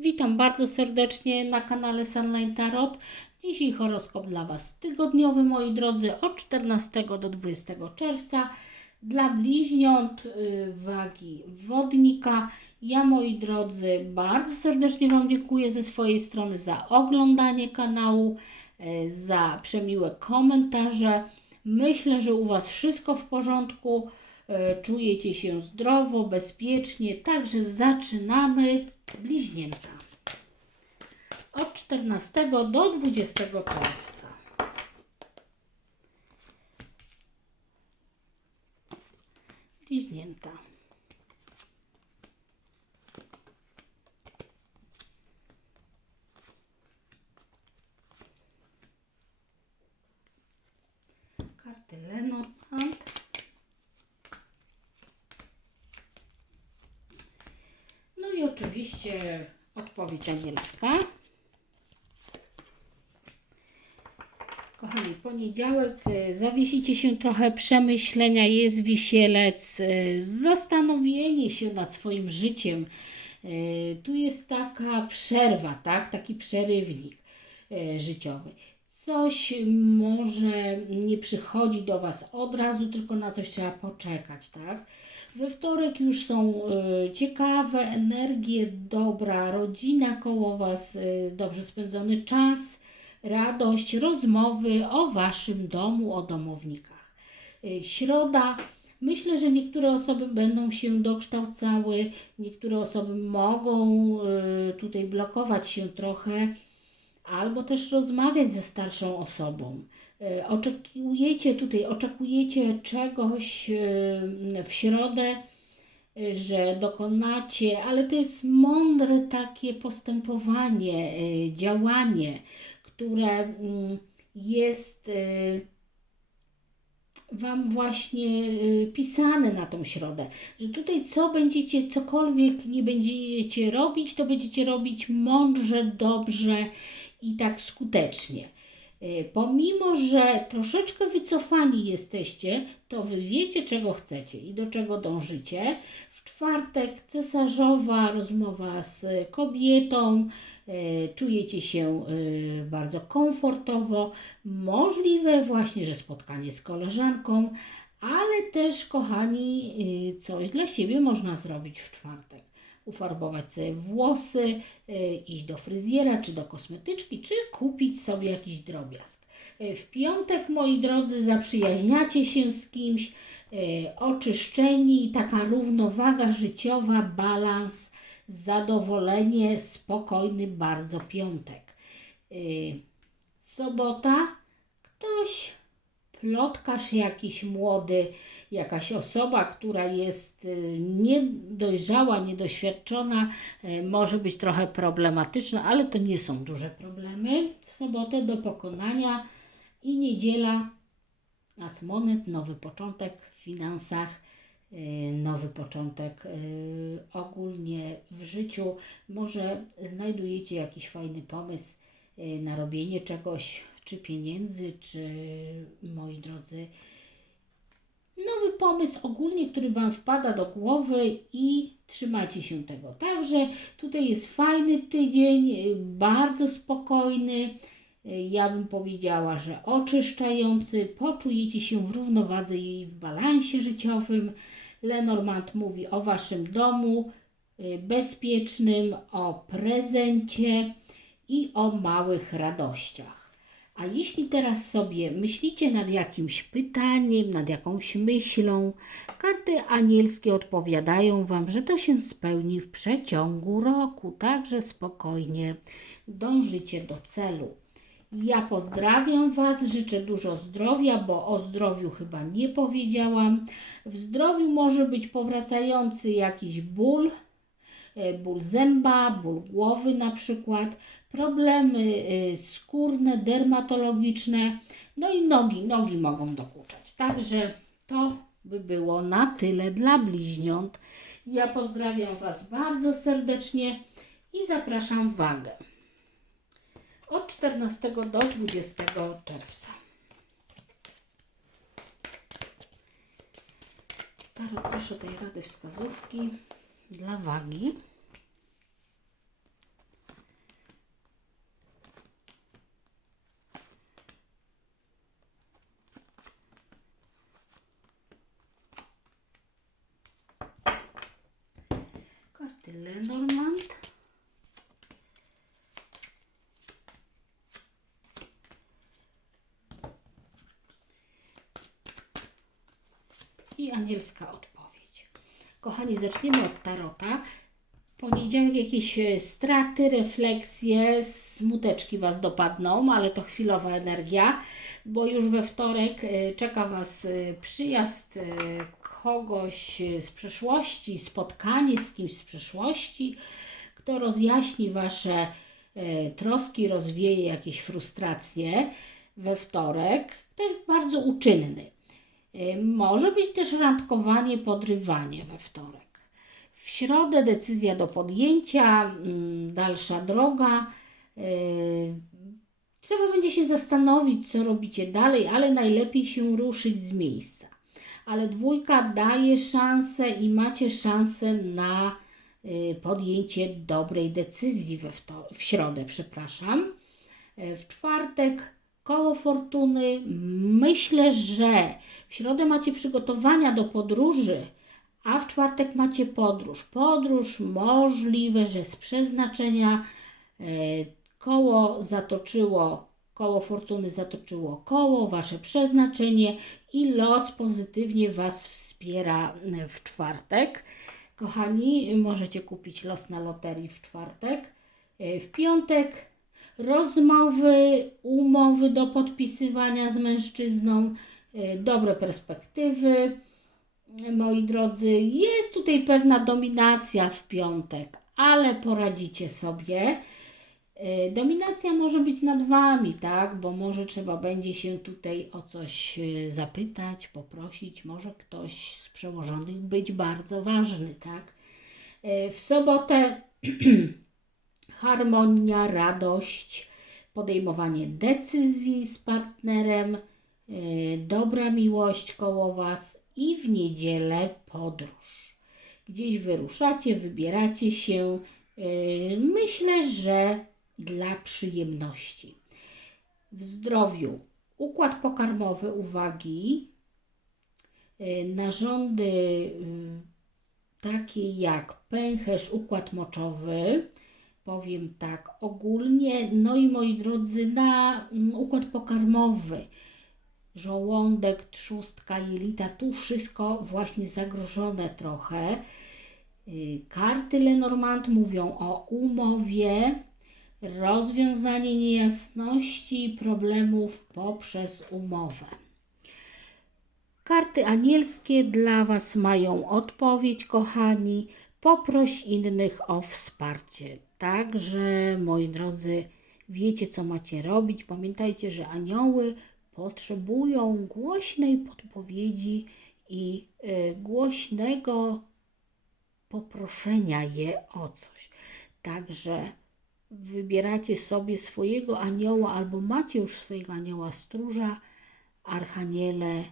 Witam bardzo serdecznie na kanale Sunline Tarot. Dzisiaj horoskop dla Was tygodniowy, moi drodzy, od 14 do 20 czerwca. Dla bliźniąt y, wagi wodnika. Ja, moi drodzy, bardzo serdecznie Wam dziękuję ze swojej strony za oglądanie kanału, y, za przemiłe komentarze. Myślę, że u Was wszystko w porządku. Y, Czujecie się zdrowo, bezpiecznie. Także zaczynamy bliźnięta. Od 14 do 20 czerwca. Bliźnięta. Karty Lenormand. No i odpowiedź anielska. Kochani, poniedziałek, y, zawiesicie się trochę przemyślenia, jest wisielec, y, zastanowienie się nad swoim życiem. Y, Tu jest taka przerwa, tak? Taki przerywnik życiowy. Coś może nie przychodzi do Was od razu, tylko na coś trzeba poczekać, tak? We wtorek już są y, ciekawe energie, dobra rodzina koło Was, y, dobrze spędzony czas, radość, rozmowy o Waszym domu, o domownikach. Y, środa. Myślę, że niektóre osoby będą się dokształcały, niektóre osoby mogą tutaj blokować się trochę, albo też rozmawiać ze starszą osobą. Y, Oczekujecie tutaj, oczekujecie czegoś y, w środę, y, że dokonacie, ale to jest mądre takie postępowanie, działanie, które mm, jest Wam właśnie pisane na tą środę, że tutaj co będziecie, cokolwiek nie będziecie robić, to będziecie robić mądrze, dobrze i tak skutecznie. Y, Pomimo, że troszeczkę wycofani jesteście, to wy wiecie, czego chcecie i do czego dążycie. W czwartek cesarzowa rozmowa z kobietą, y, czujecie się y, bardzo komfortowo. Możliwe właśnie, że spotkanie z koleżanką, ale też, kochani, coś dla siebie można zrobić w czwartek. Ufarbować sobie włosy, y, iść do fryzjera, czy do kosmetyczki, czy kupić sobie jakiś drobiazg. Y, W piątek, moi drodzy, zaprzyjaźniacie się z kimś, y, oczyszczeni, taka równowaga życiowa, balans, zadowolenie, spokojny bardzo piątek. Sobota, ktoś, plotkarz jakiś młody, jakaś osoba, która jest y, niedojrzała, niedoświadczona, y, może być trochę problematyczna, ale to nie są duże problemy. W sobotę do pokonania i niedziela, as monet, nowy początek w finansach, y, nowy początek ogólnie w życiu. Może znajdujecie jakiś fajny pomysł na robienie czegoś, czy pieniędzy, czy moi drodzy, nowy pomysł ogólnie, który Wam wpada do głowy i trzymajcie się tego. Także tutaj jest fajny tydzień, y, bardzo spokojny. Y, Ja bym powiedziała, że oczyszczający, poczujecie się w równowadze i w balansie życiowym. Lenormand mówi o Waszym domu y, bezpiecznym, o prezencie i o małych radościach. A jeśli teraz sobie myślicie nad jakimś pytaniem, nad jakąś myślą, karty anielskie odpowiadają Wam, że to się spełni w przeciągu roku, także spokojnie dążycie do celu. Ja pozdrawiam Was, życzę dużo zdrowia, bo o zdrowiu chyba nie powiedziałam. W zdrowiu może być powracający jakiś ból, e, ból zęba, ból głowy na przykład, problemy e, skórne, dermatologiczne, no i nogi, nogi mogą dokuczać. Także to by było na tyle dla bliźniąt. Ja pozdrawiam Was bardzo serdecznie i zapraszam wagę od 14 do 20 czerwca. Tarot, proszę tej rady wskazówki dla wagi. Lenormand. I angielska odpowiedź. Kochani, zaczniemy od tarota. Poniedziałek jakieś e, straty, refleksje, smuteczki Was dopadną, ale to chwilowa energia, bo już we wtorek e, czeka Was e, przyjazd kogoś z przeszłości, spotkanie z kimś z przeszłości, kto rozjaśni Wasze troski, rozwieje jakieś frustracje we wtorek. Też bardzo uczynny. Może być też randkowanie, podrywanie we wtorek. W środę decyzja do podjęcia, mm, dalsza droga. Yy, Trzeba będzie się zastanowić, co robicie dalej, ale najlepiej się ruszyć z miejsca. Ale dwójka daje szansę i macie szansę na yy, podjęcie dobrej decyzji we w środę, przepraszam. Yy, W czwartek koło fortuny. Myślę, że w środę macie przygotowania do podróży, a w czwartek macie podróż. Podróż możliwe, że z przeznaczenia e, koło zatoczyło, koło fortuny zatoczyło koło, wasze przeznaczenie i los pozytywnie was wspiera e, w czwartek. Kochani, możecie kupić los na loterii w czwartek. E, W piątek rozmowy, umowy do podpisywania z mężczyzną, dobre perspektywy. Moi drodzy, jest tutaj pewna dominacja w piątek, ale poradzicie sobie. E, Dominacja może być nad wami, tak? Bo może trzeba będzie się tutaj o coś e, zapytać, poprosić. Może ktoś z przełożonych być bardzo ważny, tak? E, W sobotę harmonia, radość, podejmowanie decyzji z partnerem, dobra miłość koło Was i w niedzielę podróż. Gdzieś wyruszacie, wybieracie się. e, Myślę, że dla przyjemności. W zdrowiu układ pokarmowy, uwagi, e, narządy y, takie jak pęcherz, układ moczowy, powiem tak ogólnie, no i moi drodzy, na mm, układ pokarmowy, żołądek, trzustka, jelita, tu wszystko właśnie zagrożone trochę. Y, Karty Lenormand mówią o umowie, rozwiązanie niejasności, problemów poprzez umowę. Karty anielskie dla Was mają odpowiedź, kochani. Poproś innych o wsparcie. Także, moi drodzy, wiecie, co macie robić. Pamiętajcie, że anioły potrzebują głośnej podpowiedzi i y, głośnego poproszenia je o coś. Także wybieracie sobie swojego anioła albo macie już swojego anioła stróża, archaniele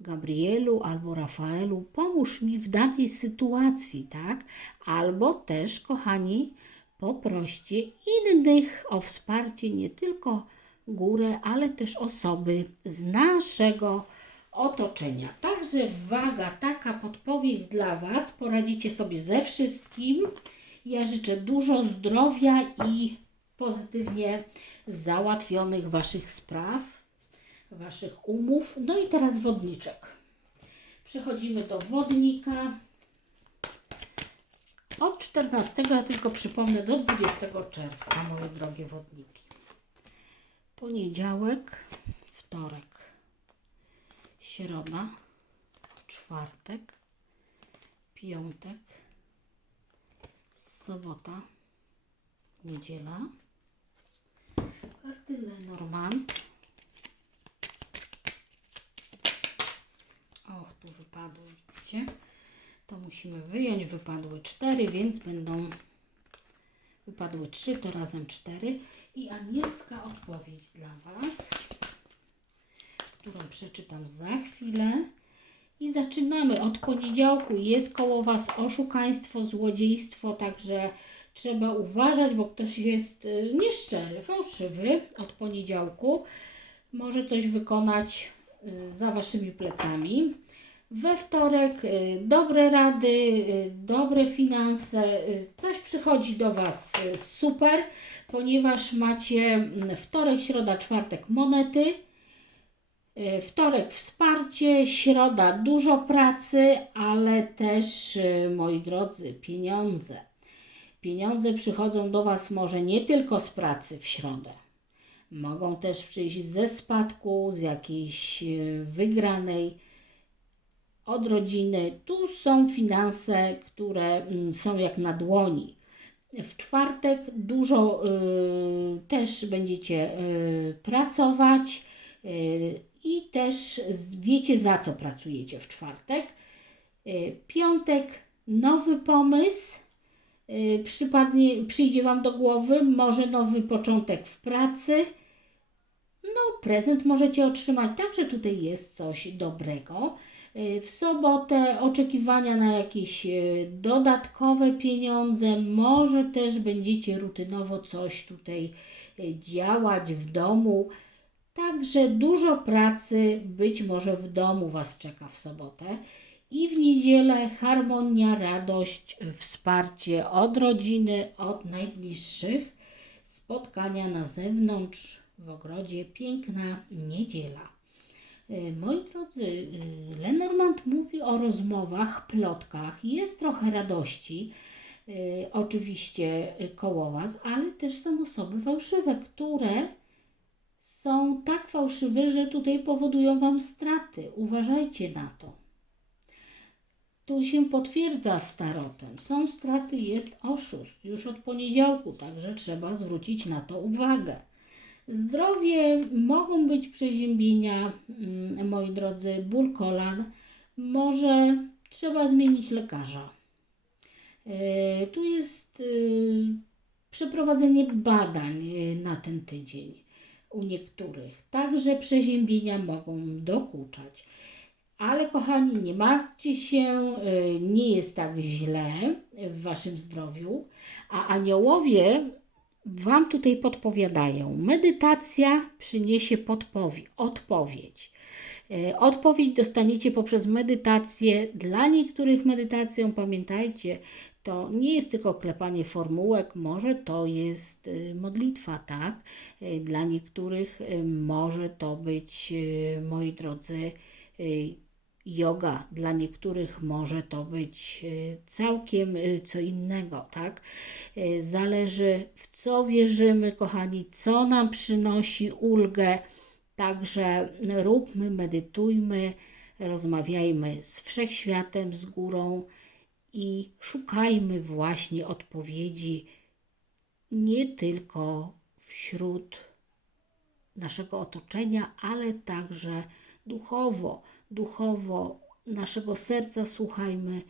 Gabrielu albo Rafaelu, pomóż mi w danej sytuacji, tak? Albo też, kochani, poproście innych o wsparcie, nie tylko górę, ale też osoby z naszego otoczenia. Także waga, taka podpowiedź dla Was. Poradzicie sobie ze wszystkim. Ja życzę dużo zdrowia i pozytywnie załatwionych Waszych spraw, Waszych umów. No i teraz wodniczek. Przechodzimy do wodnika. Od 14, ja tylko przypomnę, do 20 czerwca, moje drogie wodniki. Poniedziałek, wtorek, środa, czwartek, piątek, sobota, niedziela. Karty Lenormand. Och, tu wypadły, widzicie? To musimy wyjąć. Wypadły cztery, więc będą wypadły trzy, to razem cztery. I anielska odpowiedź dla Was, którą przeczytam za chwilę. I zaczynamy od poniedziałku. Jest koło Was oszukaństwo, złodziejstwo, także trzeba uważać, bo ktoś jest y, nieszczery, fałszywy od poniedziałku. Może coś wykonać y, za Waszymi plecami. We wtorek y, dobre rady, y, dobre finanse, y, coś przychodzi do Was super, ponieważ macie mm, wtorek, środa, czwartek monety. Wtorek wsparcie, środa dużo pracy, ale też, moi drodzy, pieniądze. Pieniądze przychodzą do Was może nie tylko z pracy w środę. Mogą też przyjść ze spadku, z jakiejś wygranej od rodziny. Tu są finanse, które mm, są jak na dłoni. W czwartek dużo y, też będziecie y, pracować y, i też wiecie za co pracujecie w czwartek. Y, piątek nowy pomysł y, przypadnie, przyjdzie Wam do głowy, może nowy początek w pracy. No, prezent możecie otrzymać, także tutaj jest coś dobrego. Y, W sobotę oczekiwania na jakieś y, dodatkowe pieniądze, może też będziecie rutynowo coś tutaj y, działać w domu. Także dużo pracy być może w domu Was czeka w sobotę. I w niedzielę harmonia, radość, wsparcie od rodziny, od najbliższych spotkania na zewnątrz w ogrodzie. Piękna niedziela. Y, Moi drodzy, y, Lenormand mówi o rozmowach, plotkach. Jest trochę radości, y, oczywiście koło Was, ale też są osoby fałszywe, które są tak fałszywe, że tutaj powodują Wam straty. Uważajcie na to. Tu się potwierdza starotem. Są straty, jest oszust już od poniedziałku, także trzeba zwrócić na to uwagę. Zdrowie mogą być przeziębienia, mm, moi drodzy, ból kolan. Może trzeba zmienić lekarza. E, Tu jest e, przeprowadzenie badań e, na ten tydzień u niektórych. Także przeziębienia mogą dokuczać. Ale kochani, nie martwcie się, y, nie jest tak źle w waszym zdrowiu, a aniołowie wam tutaj podpowiadają. Medytacja przyniesie podpowi- odpowiedź. Y, Odpowiedź dostaniecie poprzez medytację. Dla niektórych medytacją, pamiętajcie, to nie jest tylko klepanie formułek, może to jest y, modlitwa, tak? Y, Dla niektórych może to być, moi drodzy, yoga, dla niektórych może to być y, całkiem y, co innego, tak? Y, Zależy w co wierzymy, kochani, co nam przynosi ulgę. Także róbmy, medytujmy, rozmawiajmy z wszechświatem, z górą i szukajmy właśnie odpowiedzi nie tylko wśród naszego otoczenia, ale także duchowo, duchowo naszego serca słuchajmy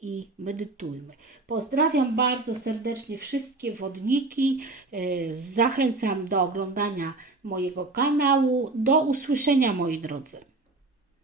i medytujmy. Pozdrawiam bardzo serdecznie wszystkie wodniki. e, Zachęcam do oglądania mojego kanału. Do usłyszenia, moi drodzy.